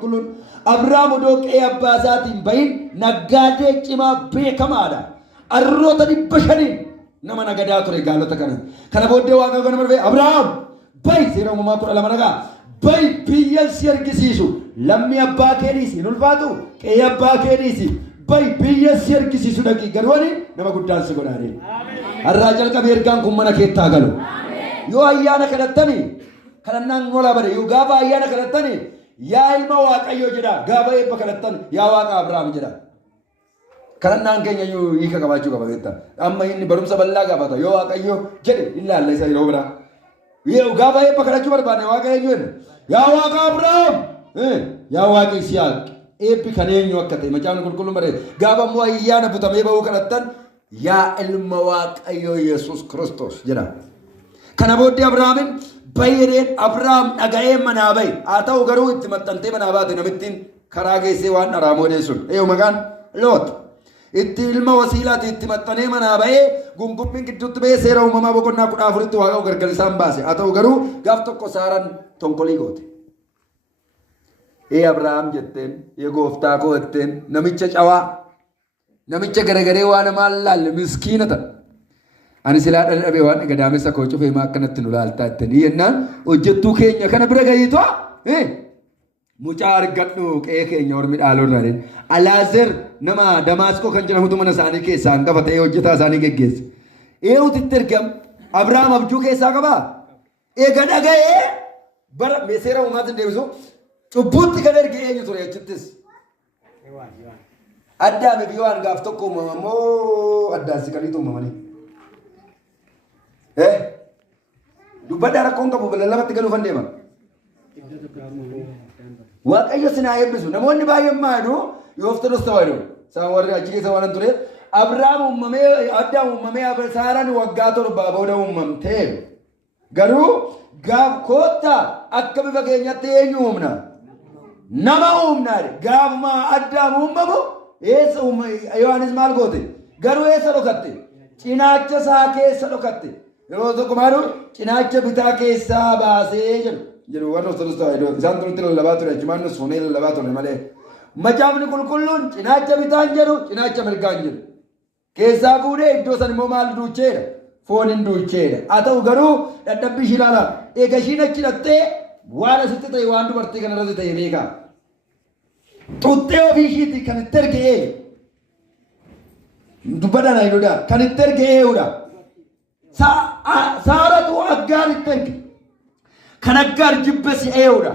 kulkulun Abrahaam doqee abbaa isaatiin bahin naggaadee cimaa beekamaadha. Arroota dhibba shaniin nama nagadaa ture gaalota kana booddee Waaqayyo kana marfee Abrahaam bahi seera uumamaa 12 nagaa bahi biyya si argisiisu lammii abbaa kee dhiisi hin ulfaatu qe'ee abbaa kee dhiisi bahi biyya si argisiisu dhaqi garwani nama guddaan si godhaadhe. Har'aa jalqabee ergaan kun mana keettaa galu. Yoo ayyaana kadhattani kadhannaan nola bade yoo gaafa ayyaana kadhattani yaa ilma Waaqayyoo jedha gaafa eebba kadhattan yaa Waaqa Abrahaam jedha. Kadhannaan keenya yoo hiika qabaachuu qaba beektaa. Amma inni barumsa bal'aa gaafata yoo Waaqayyoo jedhe ilaalla isa yeroo biraa. Yoo gaafa eebba kadhachuu barbaanne Waaqayyoo jedhe yaa Waaqa Abrahaam yaa Waaqa Yisihaaq eebbi kan eenyu akka ta'e macaafni qulqulluun barreesse gaafa immoo ayyaana butamee bahuu kadhattan yaa ilma Waaqayyoo Yesuus Kiristoos jedha. Kana booddee Abrahaamin bayyeen Abrahaam dhaga'ee manaa bahe haa ta'u garuu itti maxxantee manaa baate namittiin karaa geessee waan dharaamoo deessun maqaan Loot itti ilma wasiilaati itti maxxanee manaa bahee gungummiin gidduutti bahee seera uumamaa boqonnaa 14tti Waaqayyo gargar isaan baase haa ta'u garuu gaaf tokko Saaraan tonkolii goote. Abrahaam jetteen gooftaa koo jetteen namicha cawaa namicha garagaree waan maal laalle miskiina ta'a. Ani silaa dhalabee waan gadaamessa koo cufee maa akkanatti nu laaltaa jettanii yennaan hojjettuu keenya kana bira gahiitoo mucaa argadhu qe'ee keenya ormi dhaaloorraan Alaazer nama Damaasqoo kan jedhamutu mana isaanii keessaa hangafa ta'ee hojjetaa isaanii geggeesse. Eewutitti ergam Abrahaam abjuu keessaa qabaa eega dhaga'ee bara seera uumaatiin deebisu cubbuutti kan erge eenyu ture achittis. Addaame biyyoo gaaf tokko uumamamoo addaan siqaliitu uumamanii. Dubbadhaa rakkoon qabu lamatti galuu fan deema. Waaqayyo sinaa eebbisu namoonni baay'een maadu yoo Ortodoksii ta'u isaan warri achi keessa waan ture Abrahaam uumamee Addaam uumamee Saaraan waggaa 7 booda uumamtee garuu gaaf koottaa akka bifa keenyatti eenyu uumna nama uumnaadhe gaafuma Addaam uumamu eessa Yohaanis maal goote garuu eessa dhokatte cinaacha isaa keessa dhokatte yeroo tokko maalu cinaacha bitaa keessaa baasee jedhu warra Ortodoksii ta'u isaan turutti lallabaa ture achumaan suunee lallabaa ture malee macaafni qulqulluun cinaacha bitaan jedhu cinaacha mirgaan jedhu keessaa fuudhee iddoo san immoo maal duucheedha foon hin duucheedha haa ta'u garuu dadhabbii ishii ilaala eega ishiin achi dhattee waan asitti ta'e waan dubartii kanarratti ta'e beekaa xuuxxee ofii ishiitti kan itti erge dubbadhaan ayinuudha kan itti erge ee'uudha Saaratu Aggaar itti erge kan Aggaar jibbesi ee'uudha